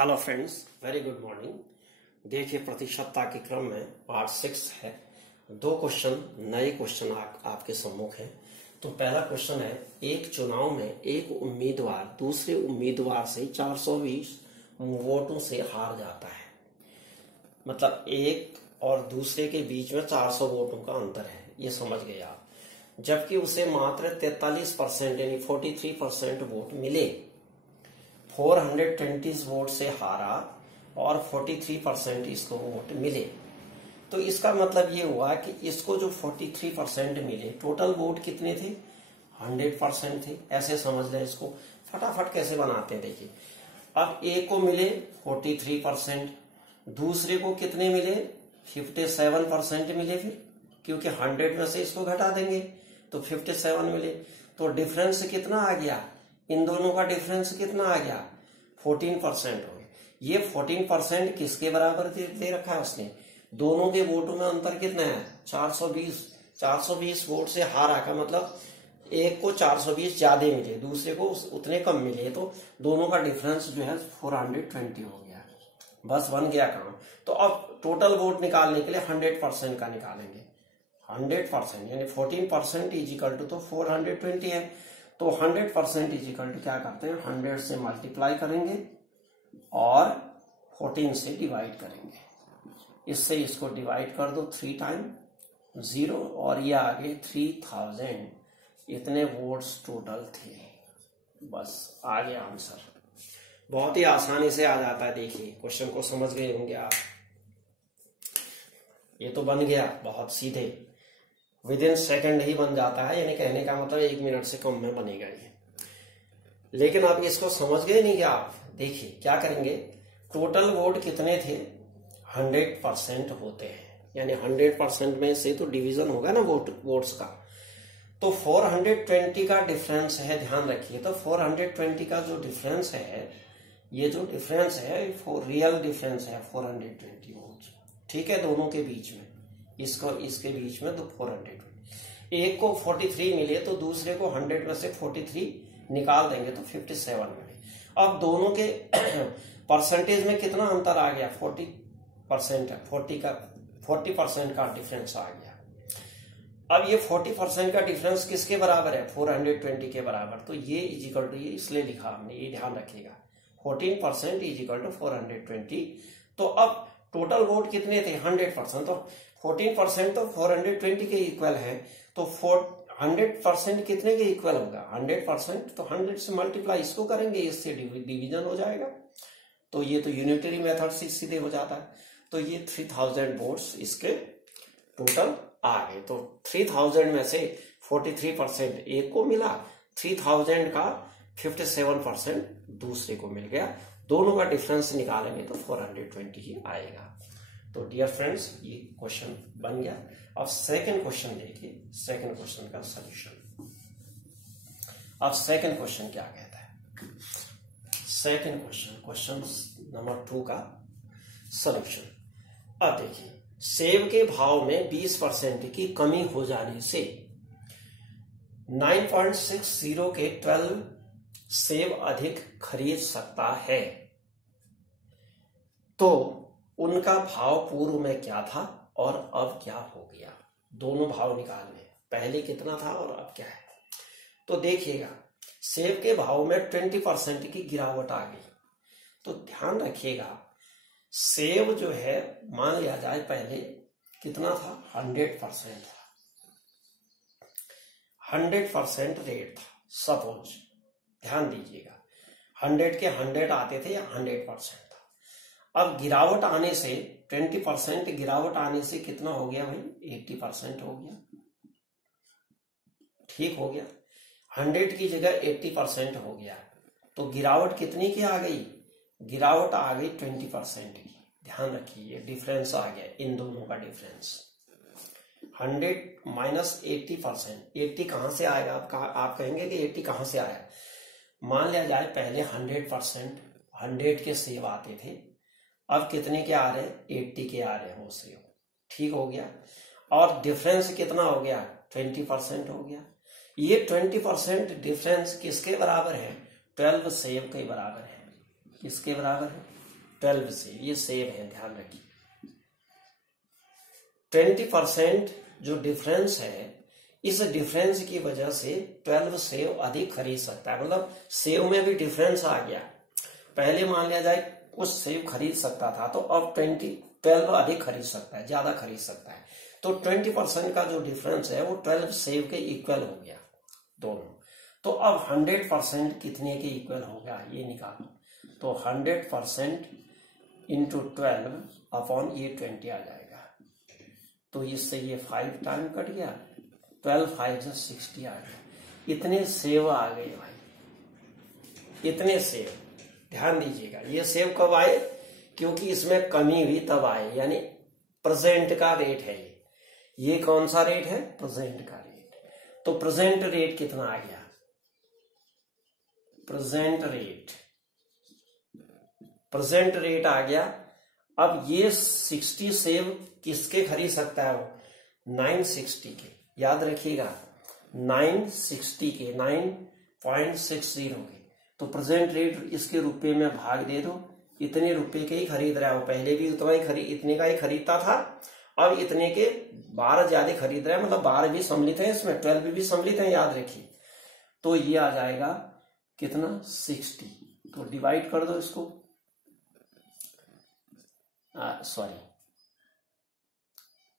Hello friends, very good morning. देखिए, प्रतिशतता के क्रम में पार्ट 6 है। दो क्वेश्चन, नए क्वेश्चन आपके सम्मुख है। तो पहला क्वेश्चन है, एक चुनाव में एक उम्मीदवार दूसरे उम्मीदवार से 420 वोटों से हार जाता है। मतलब एक और दूसरे के बीच में 400 वोटों का अंतर है, ये समझ गए आप। जबकि उसे मात्र 43% यानी 43% वोट मिले। 420 वोट से हारा और 43% इसको वोट मिले। तो इसका मतलब ये हुआ कि इसको जो 43% मिले, टोटल वोट कितने थे? 100% थे। ऐसे समझ लें इसको। फटाफट कैसे बनाते हैं देखिए। अब ए को मिले 43%, दूसरे को कितने मिले? 57% मिले। फिर क्योंकि 100 में से इसको घटा देंगे तो 57 मिले। तो डिफरेंस कितना आ गया? इन दोनों का डिफरेंस कितना आ गया? 14% हो गया। ये 14% किसके बराबर दे रखा है उसने? दोनों के वोटों में अंतर कितना है? 420 वोट से हारा का मतलब एक को 420 ज्यादा मिले, दूसरे को उतने कम मिले। तो दोनों का डिफरेंस जो है 420 हो गया। बस बन गया काम। तो अब टोटल वोट निकालने के लिए 100% का निकालेंगे। 100% यानी 14% इज इक्वल टू, तो 420 है। तो 100% इज इक्वल टू क्या करते हैं? 100 से मल्टीप्लाई करेंगे और 14 से डिवाइड करेंगे। इससे इसको डिवाइड कर दो 3 टाइम 0 और ये आगे 3000। इतने वोट्स टोटल थे। बस आ गया आंसर। बहुत ही आसानी से आ जाता है। देखिए, क्वेश्चन को समझ गए होंगे आप। ये तो बन गया बहुत सीधे, विद इन सेकेंड ही बन जाता है। यानी कहने का मतलब 1 मिनट से कम में बनेगा ये। लेकिन आप इसको समझ गए नहीं क्या आप? देखिए क्या करेंगे। टोटल वोट कितने थे? 100% होते हैं। यानी 100% में से तो डिवीजन होगा ना वोट्स का। तो 420 का डिफरेंस है, ध्यान रखिए। तो 420 का जो डिफरेंस है, ये जो डिफरेंस है रियल डिफरेंस है 420 वोट। ठीक है, दोनों के बीच में, इसको इसके बीच में। तो 420, एक को 43 मिले तो दूसरे को 100 में से 43 निकाल देंगे तो 57 मिले। अब दोनों के परसेंटेज में कितना अंतर आ गया? 40% है। 40% का डिफरेंस आ गया। अब ये 40% का डिफरेंस किसके बराबर है? 420 के बराबर। तो ये इज इक्वल टू, ये इसलिए लिखा हमने, ये ध्यान रखिएगा। 14% इज इक्वल टू 420। तो अब टोटल वोट कितने थे? 100%। तो 14% तो 420 के इक्वल है। तो 100% कितने के इक्वल होगा? 100%। तो 100 से मल्टीप्लाई इसको करेंगे, इससे डिवीजन हो जाएगा। तो ये तो यूनिटरी मेथड से सीधे हो जाता है। तो ये 3000 वोट्स इसके टोटल आ गए। तो 3000 में से 43% एक को मिला, 3000 का 57% दूसरे को मिल गया। दोनों का डिफरेंस निकालेंगे तो 420 ही आएगा। तो डियर फ्रेंड्स, ये क्वेश्चन बन गया। अब सेकंड क्वेश्चन देखिए, सेकंड क्वेश्चन का सॉल्यूशन। अब सेकंड क्वेश्चन क्या कहता है? सेकंड क्वेश्चन नंबर 2 का सॉल्यूशन। अब देखिए, सेब के भाव में 20% की कमी हो जाने से 9.60 के 12 सेब अधिक खरीद सकता है। तो उनका भाव पूर्व में क्या था और अब क्या हो गया? दोनों भाव निकालने, पहले कितना था और अब क्या है। तो देखिएगा, सेब के भाव में 20% की गिरावट आ गई। तो ध्यान रखिएगा, सेब जो है, मान लिया जाए पहले कितना था? 100% था। 100% रेट था सपोज। ध्यान दीजिएगा, 100 के 100 आते थे या 100% था। अब गिरावट आने से 20% गिरावट आने से कितना हो गया भाई? 80% हो गया। ठीक हो गया। 100 की जगह 80% हो गया। तो गिरावट कितनी की आ गई? गिरावट आ गई 20% की। ध्यान रखिए, डिफरेंस आ गया, इन दोनों का डिफरेंस 100 माइनस 80%। 80 कहां से आएगा? आप कहेंगे कि 80 कहां से आया? मान लिया जाए पहले 100% 100 के सेब आते थे, अब कितने के आ रहे हैं? 80 के आ रहे हैं वो सेब। ठीक हो गया। और डिफरेंस कितना हो गया? 20% हो गया। ये 20% डिफरेंस किसके बराबर है? 12 सेब के बराबर है। किसके बराबर है? 12 सेव, ये सेव है, ध्यान रखिए। 20% जो डिफरेंस है, इस डिफरेंस की वजह से 12 सेव अधिक खरीद सकता है। मतलब सेव में भी डिफरेंस आ गया। पहले मान लिया जाए कुछ सेव खरीद सकता था, तो अब 12 अधिक खरीद सकता है, ज्यादा खरीद सकता है। तो 20% का जो डिफरेंस है वो 12 सेव के इक्वल हो गया दोनों। तो अब 100% कितने के इक्वल होगा ये निकालो। तो 100% इंटू 12 अपॉन ये 20 आ जाएगा। तो इससे ये 5 टाइम कट गया, 12 5 से 60 आ गया। इतने सेव आ गए भाई, इतने सेव। ध्यान दीजिएगा, ये सेव कब आए? क्योंकि इसमें कमी हुई तब आए, यानी प्रेजेंट का रेट है ये कौन सा रेट है? प्रेजेंट का रेट। तो प्रेजेंट रेट कितना आ गया? प्रेजेंट रेट आ गया। अब ये 60 सेव किसके खरीद सकता है वो? 960 के। याद रखिएगा, 960 के, 9.60 के। तो प्रेजेंट रेट इसके रुपए में भाग दे दो, इतने रुपए के ही खरीद रहा है वो। पहले भी उतना ही इतने का ही खरीदता था, अब इतने के 12 ज्यादा खरीद रहा है। मतलब 12 भी सम्मिलित है इसमें, 12 भी सम्मिलित है, याद रखिए। तो ये आ जाएगा कितना? 60। तो डिवाइड कर दो इसको, सॉरी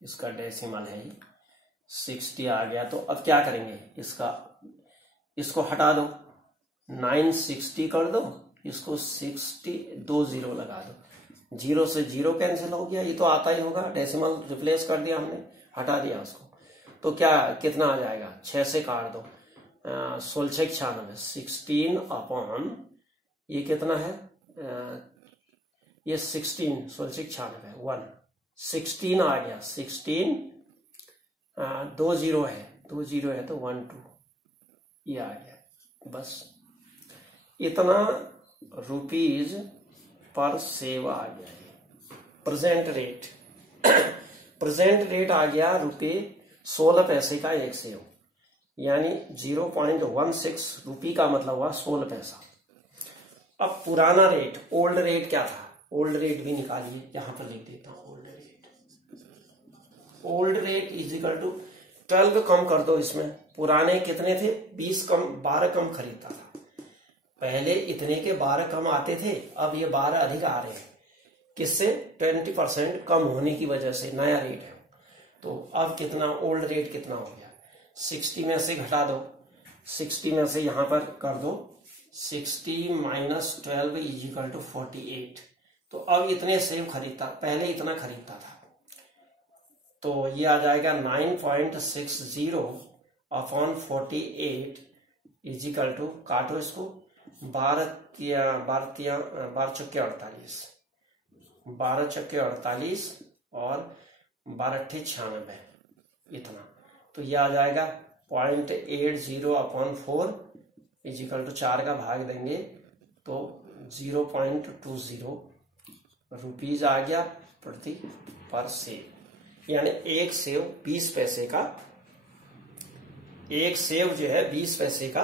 इसका डेसिमल है, 60 आ गया। तो अब क्या करेंगे? इसको हटा दो, 960 कर दो, इसको 60 2 0 लगा दो, 0 से 0 कैंसिल हो गया। ये तो आता ही होगा, डेसिमल रिप्लेस कर दिया हमने, हटा दिया उसको। तो क्या कितना आ जाएगा? 6 से काट दो, 16 96, 16 अपॉन ये कितना है? ये 16 16 96 1 16 आ गया। 16 2 0 है, 2 0 है तो 1 2 ये आ गया। बस इतना रुपीज पर सेव आ गया है। प्रेजेंट रेट प्रेजेंट रेट आ गया रुपये 16 पैसे का एक सेव, यानी 0.16 रुपये का मतलब हुआ 16 पैसा। अब पुराना रेट, ओल्ड रेट क्या था? ओल्ड रेट भी निकालिए, यहां पर लिख देता हूं old rate is equal to 12 कम कर दो इसमें। पुराने कितने थे? 20 कम, 12 कम खरीदता था पहले, इतने के 12 कम आते थे, अब ये 12 अधिक आ रहे हैं। किससे? 20% कम होने की वजह से, नया रेट है। तो अब कितना ओल्ड रेट कितना हो गया? 60 में से घटा दो, 60 में से यहां पर कर दो 60 माइनस 12 इज इक्वल टू 48। तो अब इतने सेव खरीदता, पहले इतना खरीदता था। तो ये आ जाएगा 9.60 अपॉन 48 इज इक्वल टू, काटो इसको, 12 चौके 48, 12 चौके 48 और 12 अट्ठे 96, इतना। तो ये आ जाएगा 0.80 अपॉन 4 इज इक्वल टू 4 का भाग देंगे तो 0.20 रुपीज आ गया प्रति पर सेव। यानी एक सेव 20 पैसे का, एक सेव जो है 20 पैसे का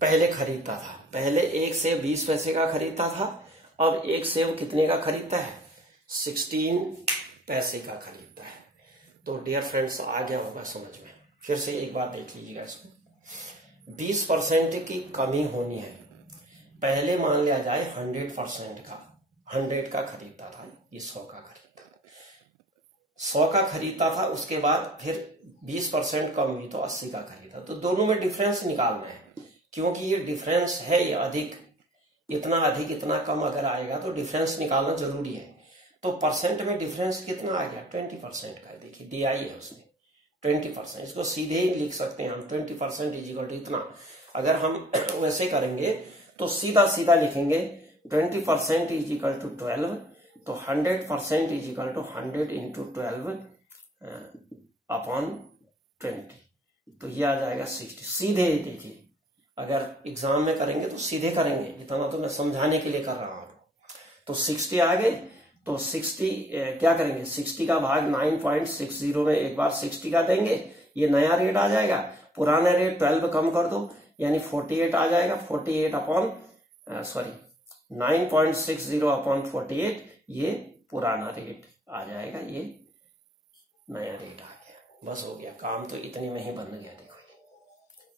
पहले खरीदता था। पहले एक सेव 20 पैसे का खरीदता था, अब एक सेव कितने का खरीदता है? 16 पैसे का खरीदता है। तो डियर फ्रेंड्स, आ गया होगा समझ में। फिर से एक बार देख लीजिएगा इसको। 20% की कमी होनी है। पहले मान लिया जाए 100% का, 100 का खरीदता था, ये 100 का खरीदता था, 100 का खरीदता था। उसके बाद फिर 20% कम हुई तो 80 का खरीदा। तो दोनों में डिफरेंस निकालना है, क्योंकि ये डिफरेंस है, ये अधिक, इतना अधिक इतना कम अगर आएगा तो डिफरेंस निकालना जरूरी है। तो परसेंट में डिफरेंस कितना आ गया? 20% का। देखिए दिया ही है उसने 20%, इसको सीधे ही लिख सकते हैं हम, 20% इज इक्वल टू इतना। अगर हम वैसे करेंगे तो सीधा सीधा लिखेंगे 20% इज इक्वल टू 12, तो 100% is equal to 100 into 12 upon 20, तो ये आ जाएगा 60। सीधे ही देखिए, अगर एग्जाम में करेंगे तो सीधे करेंगे, इतना तो मैं समझाने के लिए कर रहा हूं। तो 60 आ गए, तो 60 क्या करेंगे? 60 का भाग 9.60 में एक बार 60 का देंगे, ये नया रेट आ जाएगा। पुराना रेट 12 कम कर दो, यानी 48 आ जाएगा। 48 अपॉन 9 9.60 अपॉन 48 ये पुराना रेट आ जाएगा, ये नया रेट आ गया। बस हो गया काम, तो इतने में ही बन गया। देखो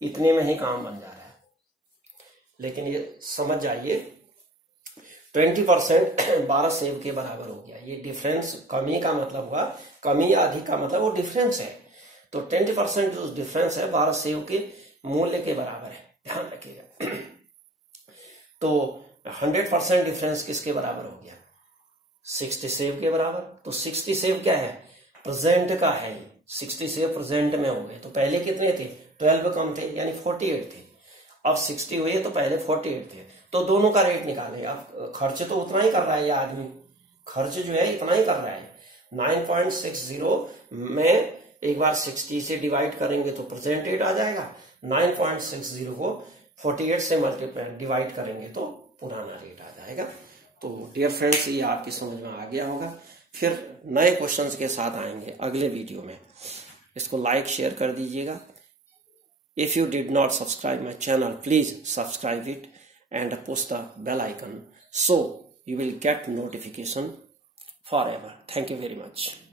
इतने में ही काम बन जा रहा है। लेकिन ये समझ जाइए 20% 12 सेव के बराबर हो गया। ये डिफरेंस कमी का मतलब हुआ, कमी या अधिक का मतलब वो डिफरेंस है। तो 20% जो डिफरेंस है 12 सेव के मूल्य के बराबर है, ध्यान रखिएगा। तो 100% डिफरेंस किसके बराबर हो गया? 60 सेव के बराबर। तो 60 सेव क्या है? प्रेजेंट का है। 60 सेव प्रेजेंट में हो गए। तो पहले कितने थे? 12 कम थे, यानी 48 थे। अब 60 हुए तो पहले 48 थे। तो दोनों का रेट निकालें आप। खर्च तो उतना ही कर रहा है ये आदमी, खर्च जो है इतना ही कर रहा है। 9.60 में एक बार 60 से डिवाइड करेंगे तो प्रेजेंट रेट आ जाएगा। 9.60 को 48 से मल्टीप्लाई डिवाइड करेंगे तो पुराना रेट आ जाएगा। तो डियर फ्रेंड्स, ये आपकी समझ में आ गया होगा। फिर नए क्वेश्चंस के साथ आएंगे अगले वीडियो में। इसको लाइक शेयर कर दीजिएगा। If you did not subscribe my channel, please subscribe it and push the bell icon so you will get notification forever. Thank you very much.